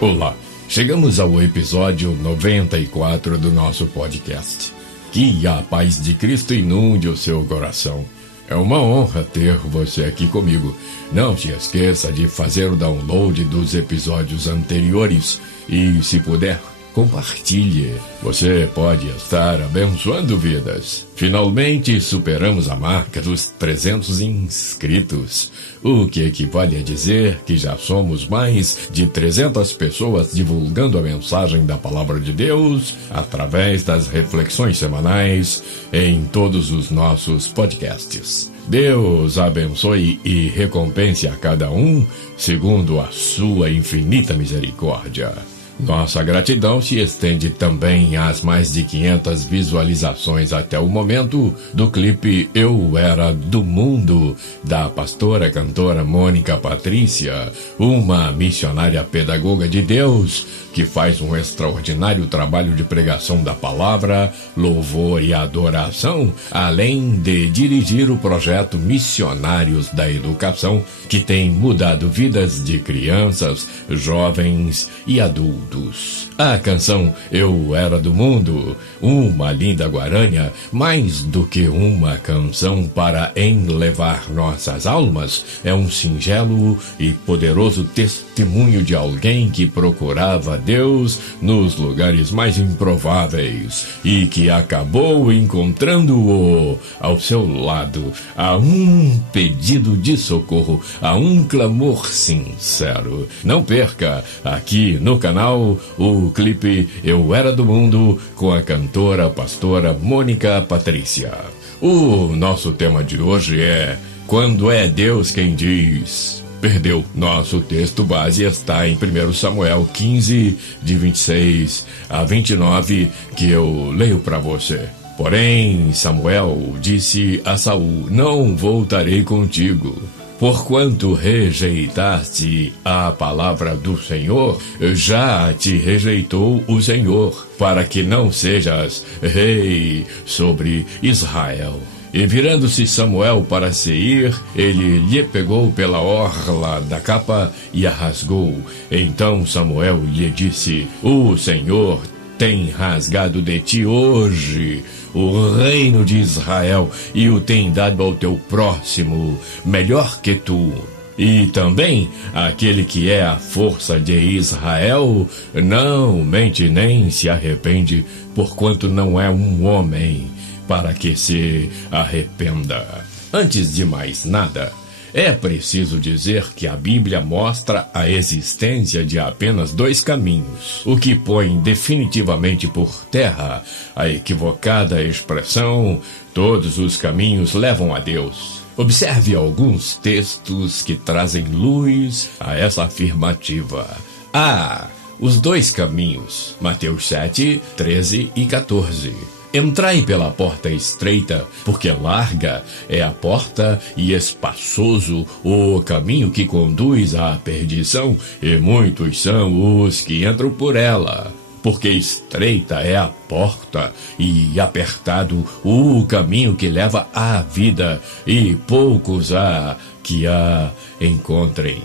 Olá, chegamos ao episódio 94 do nosso podcast. Que a paz de Cristo inunde o seu coração. É uma honra ter você aqui comigo. Não se esqueça de fazer o download dos episódios anteriores e, se puder, compartilhe. Você pode estar abençoando vidas. Finalmente superamos a marca dos 300 inscritos, o que equivale a dizer que já somos mais de 300 pessoas divulgando a mensagem da Palavra de Deus através das reflexões semanais em todos os nossos podcasts. Deus abençoe e recompense a cada um segundo a sua infinita misericórdia. Nossa gratidão se estende também às mais de 500 visualizações até o momento do clipe Eu Era do Mundo, da pastora cantora Mônica Patrícia, uma missionária pedagoga de Deus que faz um extraordinário trabalho de pregação da palavra, louvor e adoração, além de dirigir o projeto Missionários da Educação, que tem mudado vidas de crianças, jovens e adultos. A canção Eu Era do Mundo, uma linda guarânia, mais do que uma canção para enlevar nossas almas, é um singelo e poderoso testemunho de alguém que procurava Deus nos lugares mais improváveis e que acabou encontrando-o ao seu lado, a um pedido de socorro, a um clamor sincero. Não perca aqui no canal o clipe Eu Era do Mundo com a cantora pastora Mônica Patrícia. O nosso tema de hoje é Quando é Deus quem diz, perdeu. Nosso texto base está em 1 Samuel 15, de 26 a 29, que eu leio para você. Porém, Samuel disse a Saul: não voltarei contigo, porquanto rejeitaste a palavra do Senhor, já te rejeitou o Senhor, para que não sejas rei sobre Israel. E virando-se Samuel para Seir, ele lhe pegou pela orla da capa e a rasgou. Então Samuel lhe disse: o Senhor tem rasgado de ti hoje o reino de Israel e o tem dado ao teu próximo, melhor que tu. E também aquele que é a força de Israel não mente nem se arrepende, porquanto não é um homem para que se arrependa. Antes de mais nada, é preciso dizer que a Bíblia mostra a existência de apenas dois caminhos, o que põe definitivamente por terra a equivocada expressão todos os caminhos levam a Deus. Observe alguns textos que trazem luz a essa afirmativa. Os dois caminhos, Mateus 7, 13 e 14. Entrai pela porta estreita, porque larga é a porta e espaçoso o caminho que conduz à perdição, e muitos são os que entram por ela. Porque estreita é a porta e apertado o caminho que leva à vida, e poucos há que a encontrem.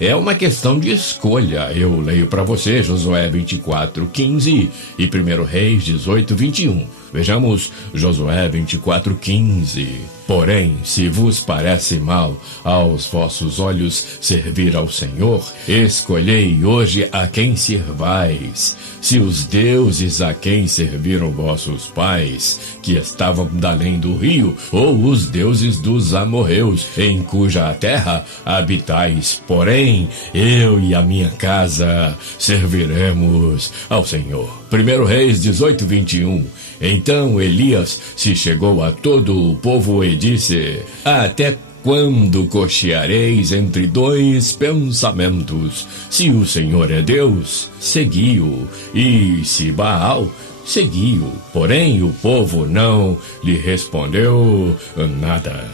É uma questão de escolha. Eu leio para você Josué 24, 15 e 1 Reis 18, 21. Vejamos Josué 24, 15. Porém, se vos parece mal aos vossos olhos servir ao Senhor, escolhei hoje a quem servais. Se os deuses a quem serviram vossos pais, que estavam além do rio, ou os deuses dos amorreus, em cuja terra habitais. Porém, eu e a minha casa serviremos ao Senhor. 1 Reis 18, 21. Então Elias se chegou a todo o povo e disse: até quando cocheareis entre dois pensamentos? Se o Senhor é Deus, segui-o, e se Baal, segui-o. Porém o povo não lhe respondeu nada.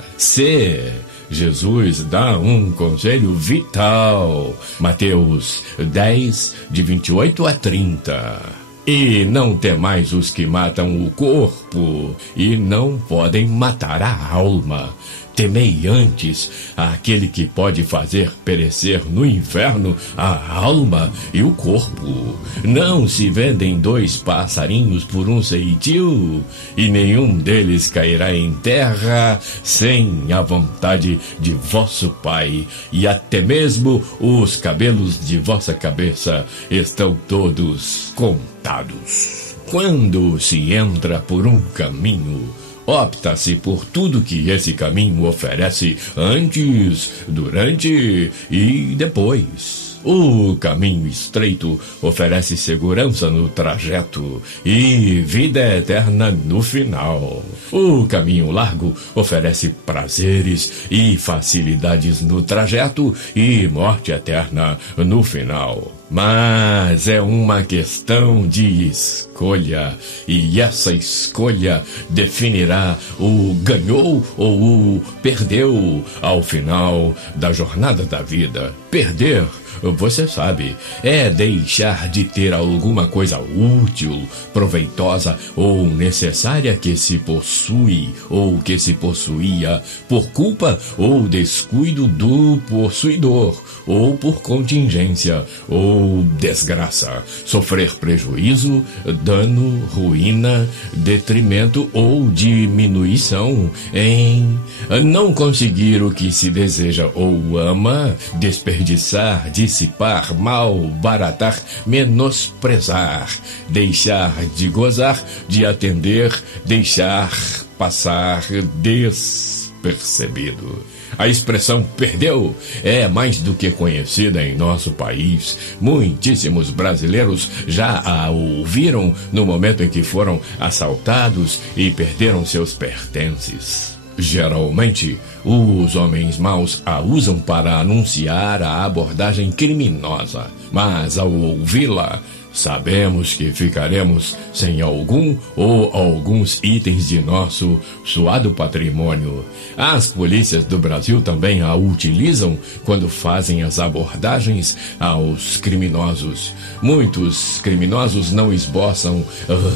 Jesus dá um conselho vital. Mateus 10, de 28 a 30. E não temais os que matam o corpo e não podem matar a alma. temei antes aquele que pode fazer perecer no inferno a alma e o corpo. Não se vendem 2 passarinhos por um ceitil, e nenhum deles cairá em terra sem a vontade de vosso Pai, e até mesmo os cabelos de vossa cabeça estão todos contados. Quando se entra por um caminho, opta-se por tudo que esse caminho oferece antes, durante e depois. O caminho estreito oferece segurança no trajeto e vida eterna no final. O caminho largo oferece prazeres e facilidades no trajeto e morte eterna no final. Mas é uma questão de escolha, e essa escolha definirá o ganhou ou o perdeu ao final da jornada da vida. Perder, você sabe, é deixar de ter alguma coisa útil, proveitosa ou necessária que se possui ou que se possuía por culpa ou descuido do possuidor, ou por contingência ou desgraça. Sofrer prejuízo, dano, ruína, detrimento ou diminuição em não conseguir o que se deseja ou ama, desperdiçar, dissipar, malbaratar, menosprezar, deixar de gozar, de atender, deixar passar despercebido. A expressão perdeu é mais do que conhecida em nosso país. Muitíssimos brasileiros já a ouviram no momento em que foram assaltados e perderam seus pertences. Geralmente, os homens maus a usam para anunciar a abordagem criminosa, mas ao ouvi-la, sabemos que ficaremos sem algum ou alguns itens de nosso suado patrimônio. As polícias do Brasil também a utilizam quando fazem as abordagens aos criminosos. Muitos criminosos não esboçam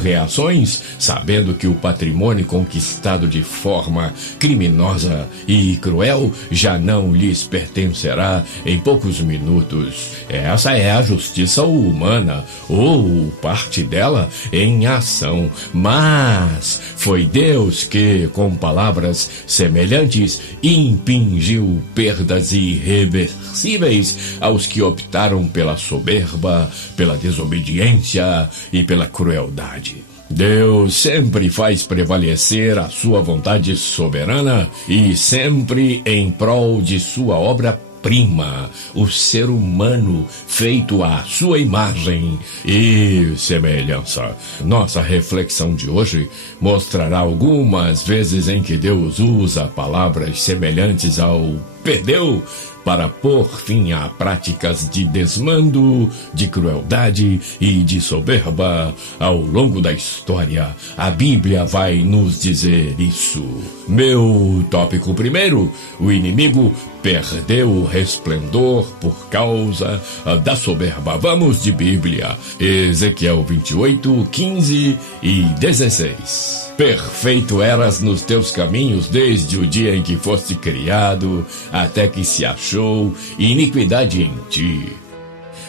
reações, sabendo que o patrimônio conquistado de forma criminosa e cruel já não lhes pertencerá em poucos minutos. Essa é a justiça humana, ou parte dela em ação. Mas foi Deus que, com palavras semelhantes, impingiu perdas irreversíveis aos que optaram pela soberba, pela desobediência e pela crueldade. Deus sempre faz prevalecer a sua vontade soberana e sempre em prol de sua obra-prima, o ser humano feito à sua imagem e semelhança. Nossa reflexão de hoje mostrará algumas vezes em que Deus usa palavras semelhantes ao perdeu para pôr fim a práticas de desmando, de crueldade e de soberba ao longo da história. A Bíblia vai nos dizer isso. Meu tópico primeiro: o inimigo perdeu o resplendor por causa da soberba. Vamos de Bíblia. Ezequiel 28, 15 e 16. Perfeito eras nos teus caminhos desde o dia em que foste criado, até que se achou iniquidade em ti.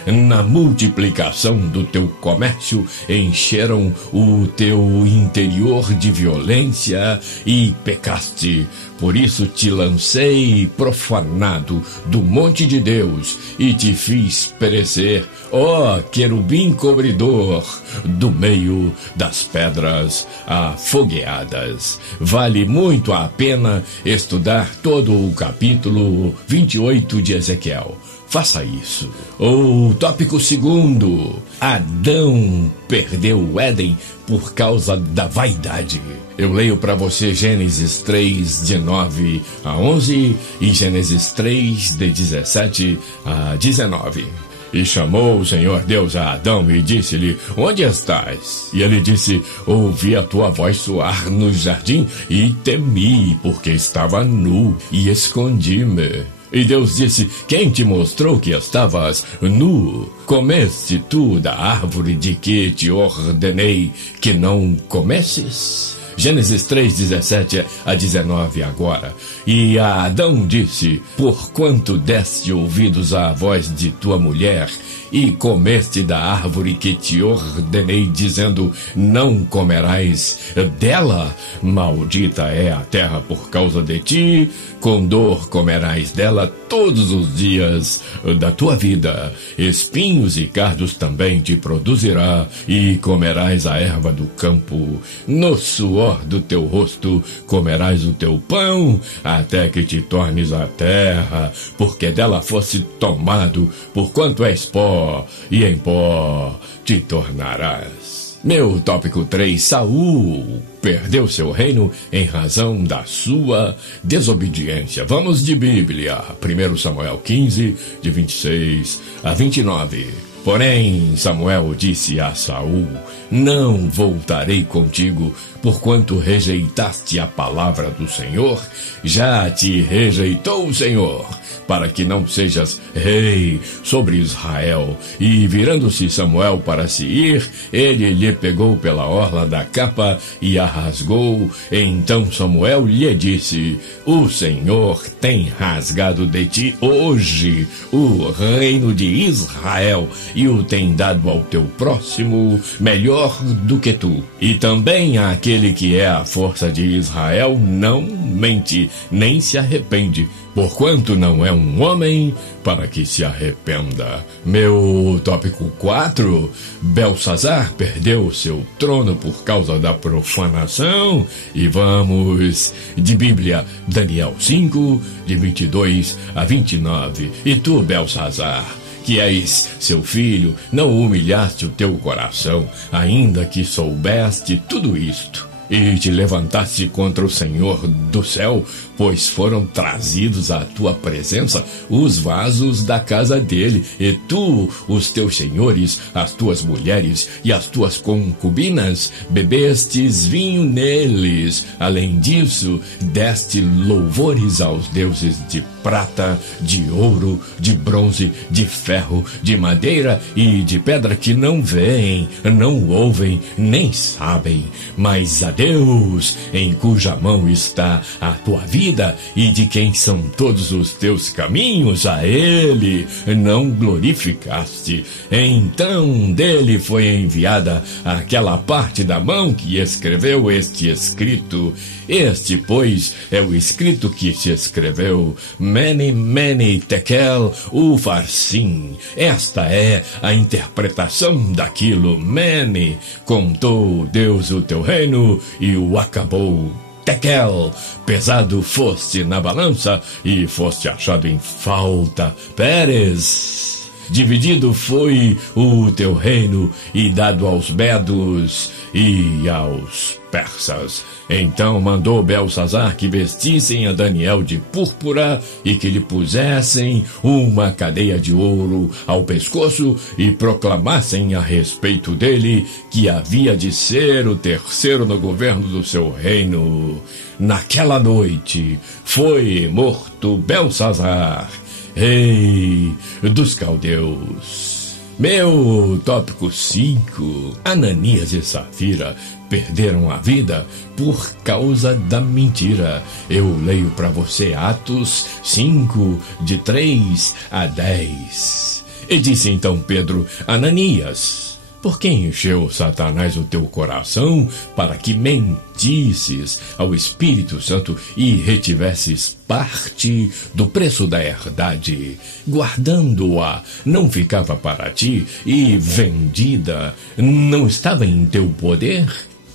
Na multiplicação do teu comércio, encheram o teu interior de violência e pecaste. Por isso te lancei profanado do monte de Deus e te fiz perecer, ó querubim cobridor, do meio das pedras afogueadas. Vale muito a pena estudar todo o capítulo 28 de Ezequiel. Faça isso. O tópico segundo: Adão perdeu o Éden por causa da vaidade. Eu leio para você Gênesis 3, de 9 a 11 e Gênesis 3, de 17 a 19. E chamou o Senhor Deus a Adão e disse-lhe: onde estás? E ele disse: ouvi a tua voz soar no jardim e temi, porque estava nu e escondi-me. E Deus disse: quem te mostrou que estavas nu? Comeste tu da árvore de que te ordenei que não comesses? Gênesis 3:17-19 agora. E a Adão disse: porquanto deste ouvidos à voz de tua mulher, e comeste da árvore que te ordenei, dizendo: não comerás dela, maldita é a terra por causa de ti, com dor comerás dela todos os dias da tua vida, espinhos e cardos também te produzirá, e comerás a erva do campo, no suor do teu rosto comerás o teu pão, até que te tornes a terra, porque dela fosse tomado, porquanto és pó, e em pó te tornarás. Meu tópico 3, Saul perdeu seu reino em razão da sua desobediência. Vamos de Bíblia, 1 Samuel 15, de 26-29. Porém, Samuel disse a Saul: não voltarei contigo, porquanto rejeitaste a palavra do Senhor. Já te rejeitou o Senhor, para que não sejas rei sobre Israel. E virando-se Samuel para se ir, ele lhe pegou pela orla da capa e a rasgou. Então Samuel lhe disse: o Senhor tem rasgado de ti hoje o reino de Israel, e o tem dado ao teu próximo melhor do que tu. E também aquele que é a força de Israel não mente, nem se arrepende, porquanto não é um homem para que se arrependa. Meu tópico 4, Belsazar perdeu seu trono por causa da profanação. E vamos de Bíblia, Daniel 5, de 22-29. E tu, Belsazar, que és seu filho, não humilhaste o teu coração, ainda que soubeste tudo isto, e te levantaste contra o Senhor do céu, pois foram trazidos à tua presença os vasos da casa dele, e tu, os teus senhores, as tuas mulheres e as tuas concubinas, bebestes vinho neles. Além disso, deste louvores aos deuses de prata, de ouro, de bronze, de ferro, de madeira e de pedra, que não veem, não ouvem, nem sabem, mas a Deus, em cuja mão está a tua vida e de quem são todos os teus caminhos, a ele não glorificaste. Então dele foi enviada aquela parte da mão que escreveu este escrito. Este, pois, é o escrito que se escreveu: Mene, Mene, Tekel, Ufarsim. Esta é a interpretação daquilo. Mene, contou Deus o teu reino e o acabou. Tekel, pesado foste na balança e foste achado em falta. Pérez, dividido foi o teu reino e dado aos medos e aos persas. Então mandou Belsazar que vestissem a Daniel de púrpura e que lhe pusessem uma cadeia de ouro ao pescoço e proclamassem a respeito dele que havia de ser o terceiro no governo do seu reino. Naquela noite foi morto Belsazar, rei dos caldeus. Meu tópico 5, Ananias e Safira perderam a vida por causa da mentira. Eu leio para você Atos 5, de 3-10. E disse então Pedro: Ananias, por que encheu Satanás o teu coração para que mentisses ao Espírito Santo e retivesses parte do preço da herdade? Guardando-a, não ficava para ti, e vendida, não estava em teu poder?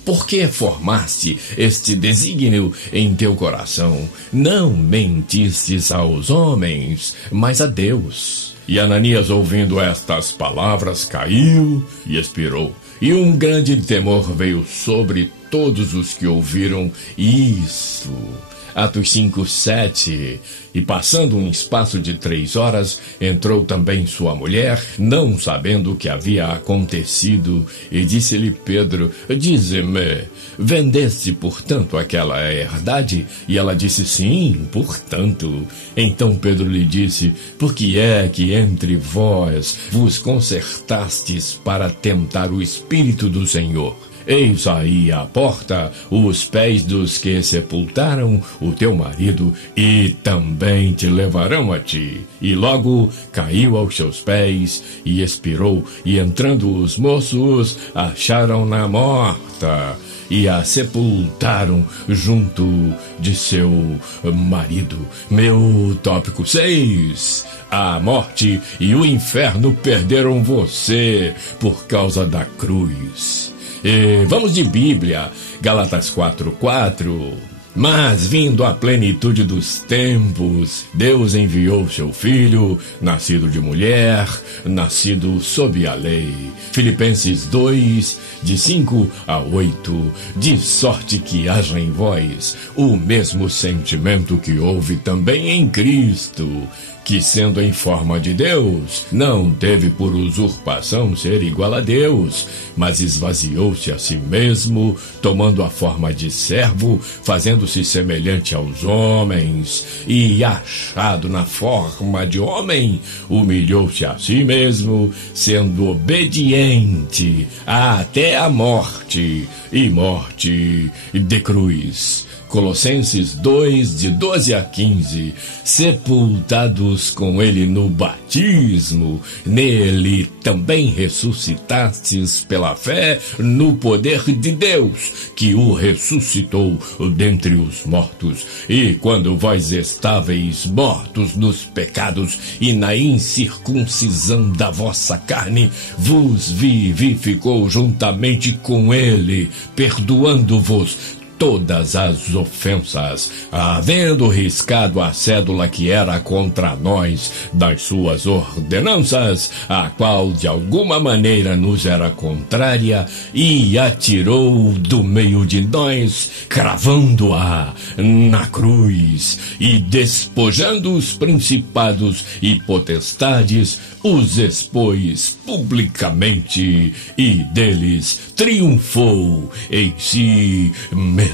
Por que formaste este desígnio em teu coração? Não mentistes aos homens, mas a Deus. E Ananias, ouvindo estas palavras, caiu e expirou. E um grande temor veio sobre todos os que ouviram isso. Atos 5:7. E passando um espaço de 3 horas, entrou também sua mulher, não sabendo o que havia acontecido, e disse-lhe Pedro: Dize-me, vendeste, portanto, aquela herdade? E ela disse: Sim, portanto. Então Pedro lhe disse: Por que é que entre vós vos concertastes para tentar o Espírito do Senhor? Eis aí à porta os pés dos que sepultaram o teu marido e também te levarão a ti. E logo caiu aos seus pés e expirou, e entrando os moços acharam-na morta e a sepultaram junto de seu marido. Meu tópico 6. A morte e o inferno perderam você por causa da cruz. E vamos de Bíblia, Gálatas 4:4. Mas, vindo a plenitude dos tempos, Deus enviou seu Filho, nascido de mulher, nascido sob a lei. Filipenses 2, de 5-8. De sorte que haja em vós o mesmo sentimento que houve também em Cristo, que, sendo em forma de Deus, não teve por usurpação ser igual a Deus, mas esvaziou-se a si mesmo, tomando a forma de servo, fazendo-se semelhante aos homens, e, achado na forma de homem, humilhou-se a si mesmo, sendo obediente até a morte, e morte de cruz. Colossenses 2, de 12-15. Sepultados com ele no batismo, nele também ressuscitastes pela fé no poder de Deus, que o ressuscitou dentre os mortos. E quando vós estáveis mortos nos pecados e na incircuncisão da vossa carne, vos vivificou juntamente com ele, perdoando-vos todas as ofensas, havendo riscado a cédula que era contra nós das suas ordenanças, a qual de alguma maneira nos era contrária, e a tirou do meio de nós, cravando-a na cruz, e despojando os principados e potestades, os expôs publicamente, e deles triunfou em si mesmo.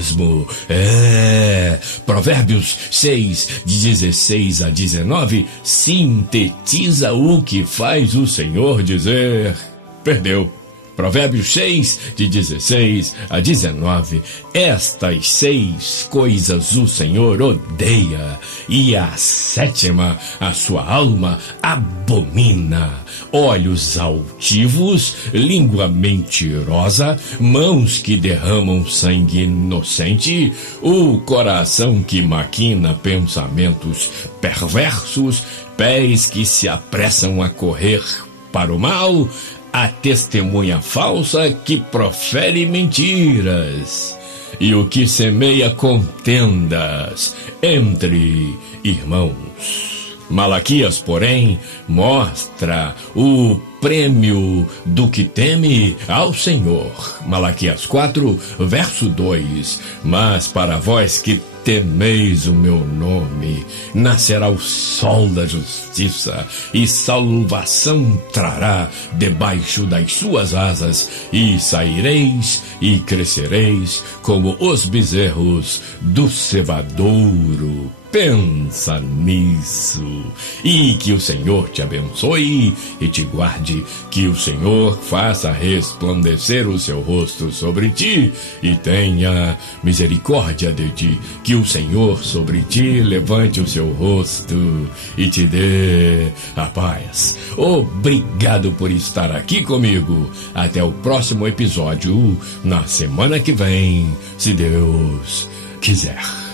Provérbios 6, de 16-19, sintetiza o que faz o Senhor dizer: perdeu. Provérbios 6, de 16-19. Estas 6 coisas o Senhor odeia, e a 7ª a sua alma abomina: olhos altivos, língua mentirosa, mãos que derramam sangue inocente, o coração que maquina pensamentos perversos, pés que se apressam a correr para o mal, a testemunha falsa que profere mentiras, e o que semeia contendas entre irmãos. Malaquias, porém, mostra o prêmio do que teme ao Senhor. Malaquias 4, verso 2. Mas para vós que temeis o meu nome, nascerá o sol da justiça, e salvação trará debaixo das suas asas, e saireis e crescereis como os bezerros do cevadouro. Pensa nisso, e que o Senhor te abençoe e te guarde, que o Senhor faça resplandecer o seu rosto sobre ti e tenha misericórdia de ti, que o Senhor sobre ti levante o seu rosto e te dê a paz. Obrigado por estar aqui comigo. Até o próximo episódio, na semana que vem, se Deus quiser.